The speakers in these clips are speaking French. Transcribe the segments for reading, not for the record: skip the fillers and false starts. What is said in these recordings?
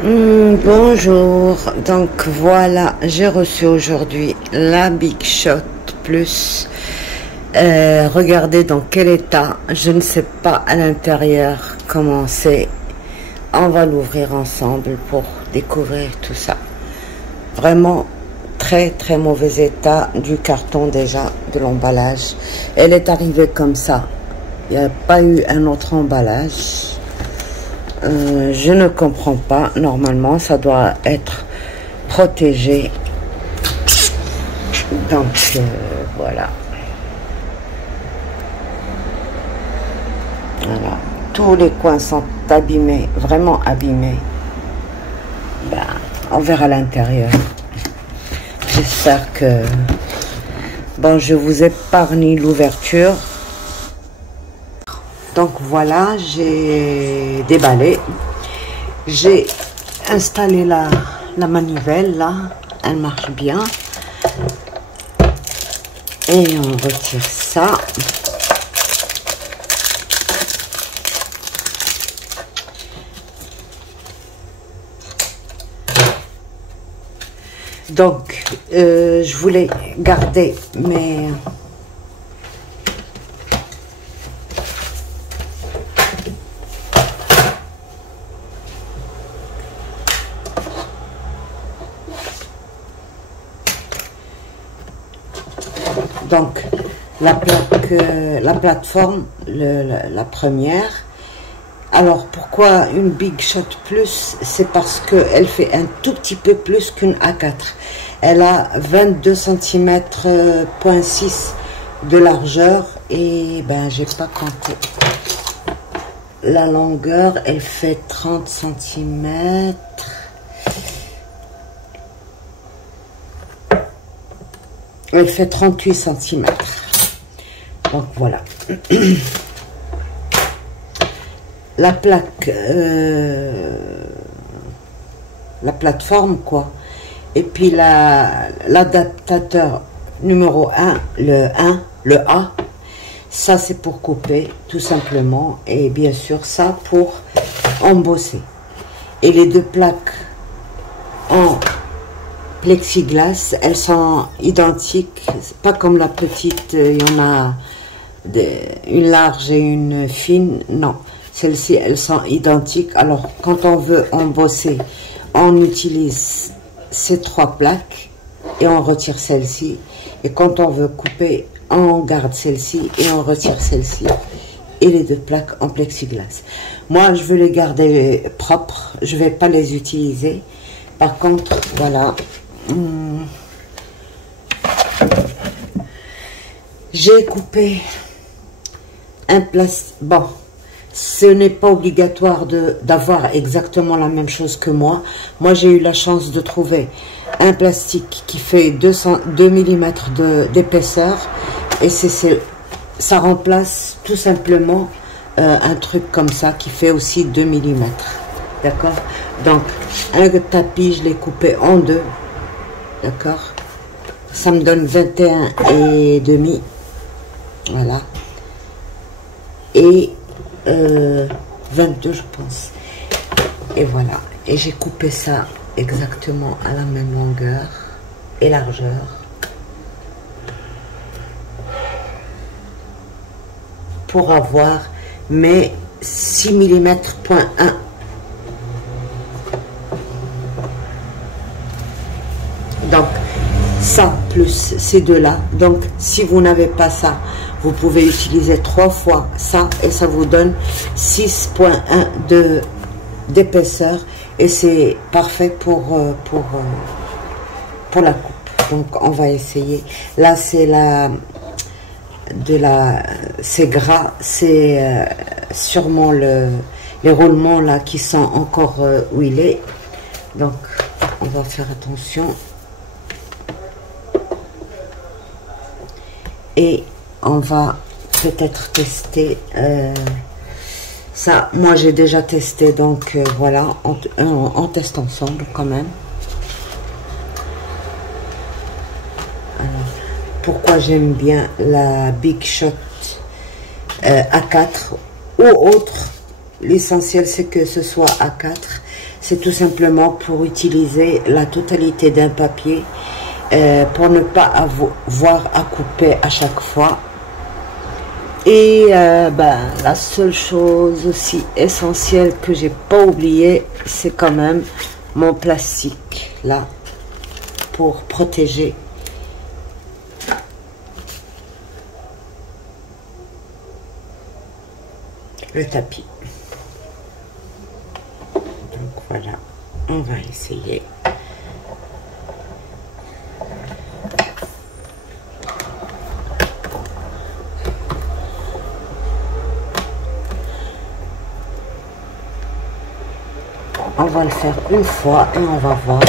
Bonjour, donc voilà, j'ai reçu aujourd'hui la Big Shot Plus. Regardez dans quel état, je ne sais pas à l'intérieur comment c'est. On va l'ouvrir ensemble pour découvrir tout ça. Vraiment très très mauvais état du carton déjà, de l'emballage. Elle est arrivée comme ça, il n'y a pas eu un autre emballage. Je ne comprends pas. Normalement, ça doit être protégé. Donc, voilà. Voilà. Tous les coins sont abîmés, vraiment abîmés. Ben, on verra l'intérieur. J'espère que... Bon, je vous épargne l'ouverture. Donc voilà, j'ai déballé, j'ai installé la manivelle là, elle marche bien. Et on retire ça. Donc, je voulais garder mes... Donc, la plateforme, la première. Alors, pourquoi une Big Shot Plus? C'est parce qu'elle fait un tout petit peu plus qu'une A4. Elle a 22 cm,6 de largeur. Et ben, j'ai pas compté. La longueur, elle fait 30 cm. Elle fait 38 cm. Donc voilà. La plaque, la plateforme quoi. Et puis l'adaptateur numéro 1, le A. Ça c'est pour couper tout simplement. Et bien sûr ça pour embosser. Et les deux plaques en plexiglas, elles sont identiques, pas comme la petite, il y en a une large et une fine, non, celles-ci elles sont identiques. Alors quand on veut embosser, on utilise ces trois plaques et on retire celle-ci, et quand on veut couper, on garde celle-ci et on retire celle-ci, et les deux plaques en plexiglas. Moi je veux les garder propres, je vais pas les utiliser. Par contre, voilà, j'ai coupé un plastique. Bon, ce n'est pas obligatoire d'avoir exactement la même chose que moi. Moi, j'ai eu la chance de trouver un plastique qui fait 2 mm d'épaisseur. Et ça remplace tout simplement un truc comme ça qui fait aussi 2 mm. D'accord? Donc, un tapis, je l'ai coupé en deux. D'accord? Ça me donne 21,5. Voilà. Et 22, je pense. Et voilà. Et j'ai coupé ça exactement à la même longueur et largeur. Pour avoir mes 6 mm,1. Donc, ça plus ces deux-là. Donc, si vous n'avez pas ça, vous pouvez utiliser 3 fois ça et ça vous donne 6,1 d'épaisseur. Et c'est parfait pour la coupe. Donc, on va essayer. Là, c'est c'est gras. C'est sûrement les roulements là qui sont encore huilés. Donc, on va faire attention. Et on va peut-être tester ça. Moi, j'ai déjà testé, donc voilà, on teste ensemble quand même. Alors, pourquoi j'aime bien la Big Shot A4 ou autre? L'essentiel, c'est que ce soit A4. c'est tout simplement pour utiliser la totalité d'un papier pour ne pas avoir à couper à chaque fois. Et la seule chose aussi essentielle que j'ai pas oublié, c'est quand même mon plastique là pour protéger le tapis. Donc voilà, on va essayer. On va le faire une fois et on va voir.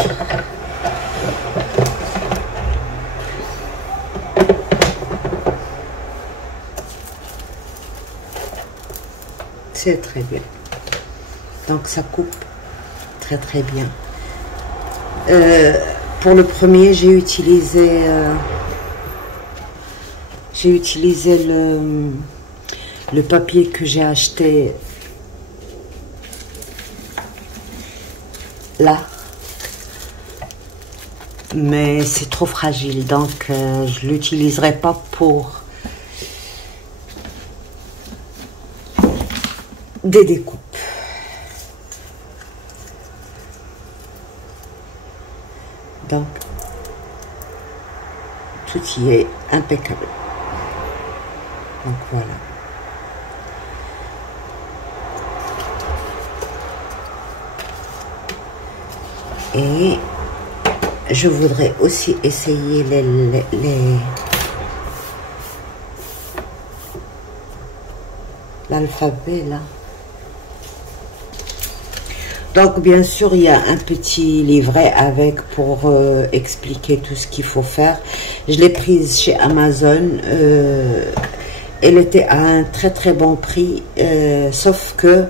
C'est très bien. Donc ça coupe très bien. Pour le premier, j'ai utilisé le papier que j'ai acheté là, mais c'est trop fragile, donc je l'utiliserai pas pour des découpes. Donc tout y est impeccable. Donc voilà. Et je voudrais aussi essayer l'alphabet là. Donc bien sûr il y a un petit livret avec pour expliquer tout ce qu'il faut faire. Je l'ai prise chez Amazon. Elle était à un très bon prix, sauf que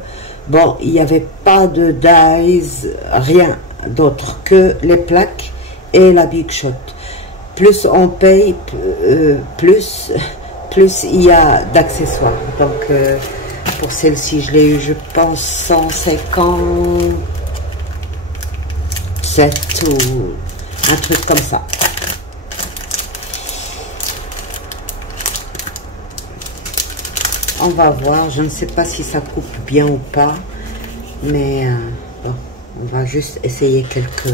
bon, il n'y avait pas de dies, rien d'autre que les plaques et la Big Shot. Plus on paye, plus il y a d'accessoires. Donc pour celle-ci, je l'ai eu, je pense, 157 ou un truc comme ça. On va voir, je ne sais pas si ça coupe bien ou pas, mais bon, on va juste essayer quelques...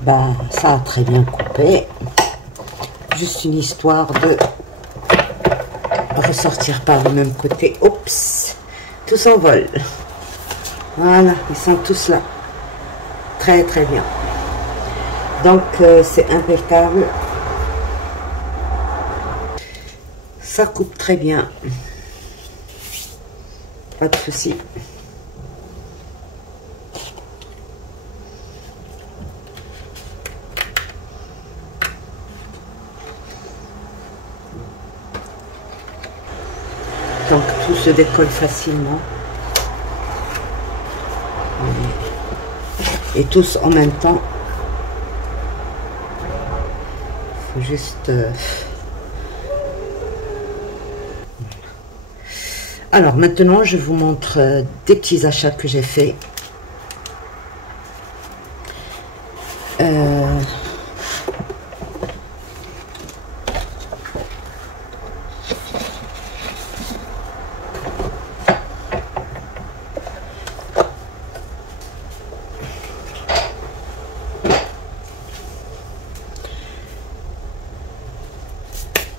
Ben, ça a très bien coupé. Juste une histoire de ressortir par le même côté. Oups, tout s'envole. Voilà, ils sont tous là. Très bien. Donc, c'est impeccable. Ça coupe très bien. Pas de souci. Donc tout se décolle facilement. Et tous en même temps. Il faut juste... Alors maintenant, je vous montre des petits achats que j'ai faits.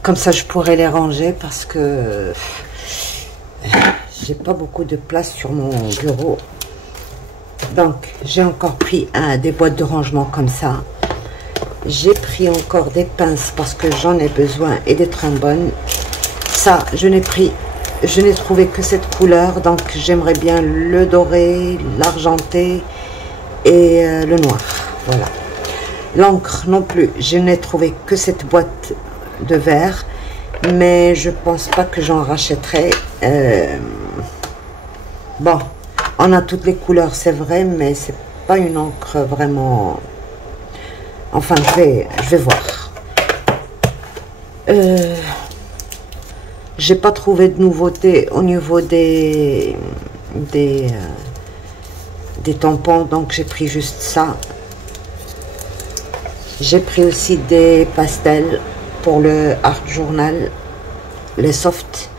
Comme ça, je pourrais les ranger parce que j'ai pas beaucoup de place sur mon bureau. Donc, j'ai encore pris des boîtes de rangement comme ça. J'ai pris encore des pinces parce que j'en ai besoin et des trombones. Ça, je n'ai trouvé que cette couleur. Donc, j'aimerais bien le doré, l'argenté et le noir. Voilà. L'encre non plus, je n'ai trouvé que cette boîte de verre. Mais je pense pas que j'en rachèterai. Bon, on a toutes les couleurs, c'est vrai, mais c'est pas une encre vraiment... Enfin, je vais voir. J'ai pas trouvé de nouveauté au niveau des tampons, donc j'ai pris juste ça. J'ai pris aussi des pastels pour le art journal, les soft.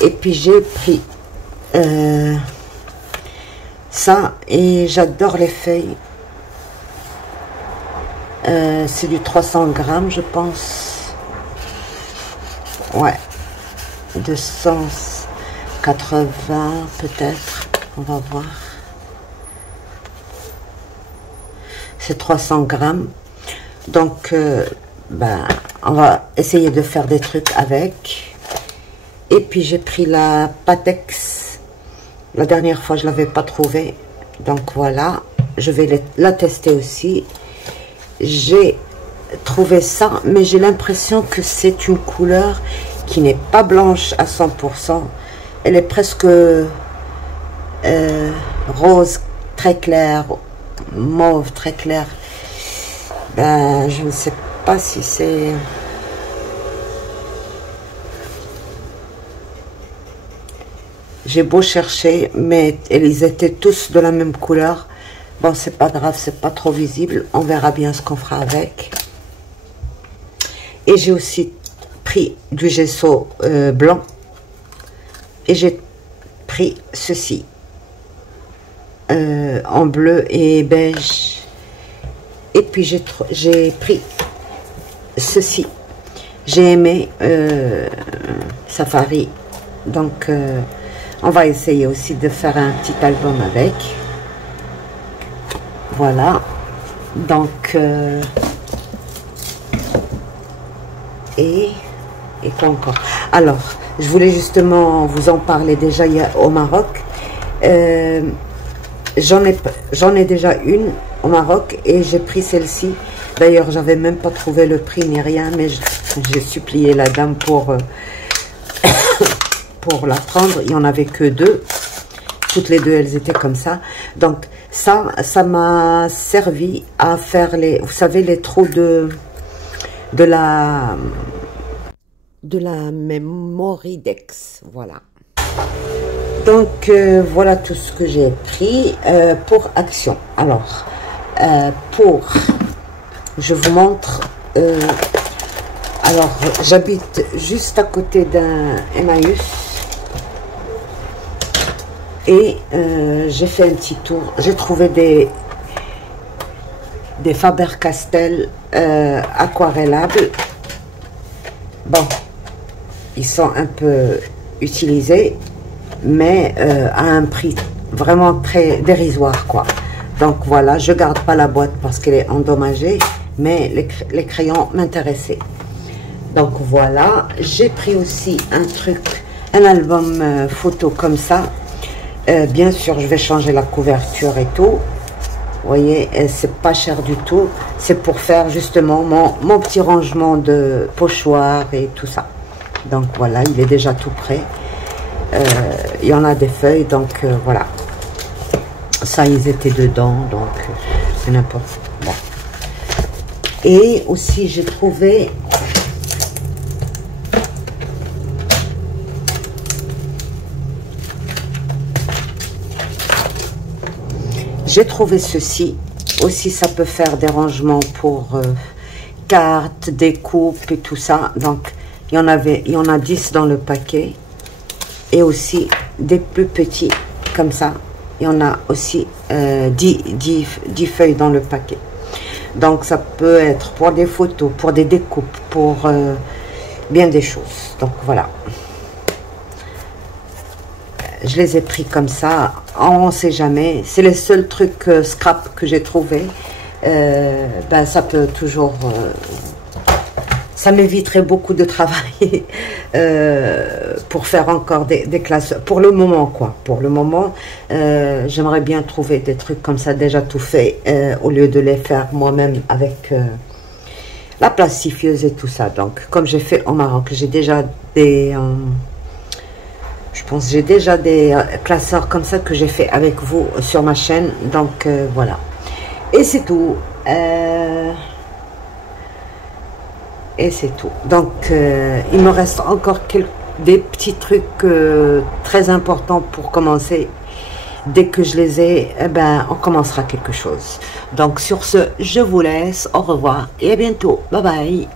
Et puis j'ai pris ça, et j'adore les feuilles. C'est du 300 grammes, je pense. Ouais, 280 peut-être, on va voir. C'est 300 grammes. Donc, ben, on va essayer de faire des trucs avec. Et puis, j'ai pris la Patex. La dernière fois, je ne l'avais pas trouvée. Donc, voilà. Je vais la tester aussi. J'ai trouvé ça, mais j'ai l'impression que c'est une couleur qui n'est pas blanche à 100%. Elle est presque rose très clair, mauve très clair. Ben, je ne sais pas si c'est... J'ai beau chercher, mais ils étaient tous de la même couleur. Bon, c'est pas grave, c'est pas trop visible. On verra bien ce qu'on fera avec. Et j'ai aussi pris du gesso blanc. Et j'ai pris ceci. En bleu et beige. Et puis j'ai pris ceci. J'ai aimé Safari. Donc, on va essayer aussi de faire un petit album avec. Voilà. Donc, et quoi encore? Alors, je voulais justement vous en parler déjà au Maroc. J'en ai déjà une au Maroc et j'ai pris celle-ci. D'ailleurs, j'avais même pas trouvé le prix ni rien, mais j'ai supplié la dame pour la prendre. Il n'y en avait que deux. Toutes les deux, elles étaient comme ça. Donc, ça m'a servi à faire vous savez, les trous de la Memoridex. Voilà. Donc, voilà tout ce que j'ai pris pour Action. Alors, je vous montre. Alors, j'habite juste à côté d'un Emmaüs. Et j'ai fait un petit tour. J'ai trouvé des Faber-Castell aquarellables. Bon, ils sont un peu utilisés, mais à un prix vraiment très dérisoire, quoi. Donc voilà, je garde pas la boîte parce qu'elle est endommagée, mais les crayons m'intéressaient. Donc voilà, j'ai pris aussi un album photo comme ça. Bien sûr, je vais changer la couverture et tout. Vous voyez, c'est pas cher du tout. C'est pour faire justement mon petit rangement de pochoirs et tout ça. Donc voilà, il est déjà tout prêt. Il y en a des feuilles, donc voilà. Ça, ils étaient dedans, donc c'est n'importe quoi. Bon. Et aussi, j'ai trouvé... J'ai trouvé ceci. Aussi, ça peut faire des rangements pour cartes, découpes et tout ça. Donc, il y en a 10 dans le paquet. Et aussi des plus petits, comme ça. Il y en a aussi 10 feuilles dans le paquet. Donc, ça peut être pour des photos, pour des découpes, pour bien des choses. Donc, voilà. je les ai pris comme ça, on ne sait jamais. C'est les seuls trucs scrap que j'ai trouvé. Ben, ça peut toujours... ça m'éviterait beaucoup de travail pour faire encore des classes. Pour le moment, quoi. Pour le moment, j'aimerais bien trouver des trucs comme ça, déjà tout fait, au lieu de les faire moi-même avec la plastifieuse et tout ça. Donc, comme j'ai fait au Maroc, j'ai déjà des... je pense j'ai déjà des classeurs comme ça que j'ai fait avec vous sur ma chaîne. Donc, voilà. Et c'est tout. Et c'est tout. Donc, il me reste encore des petits trucs très importants pour commencer. Dès que je les ai, eh ben, on commencera quelque chose. Donc, sur ce, je vous laisse. Au revoir et à bientôt. Bye bye.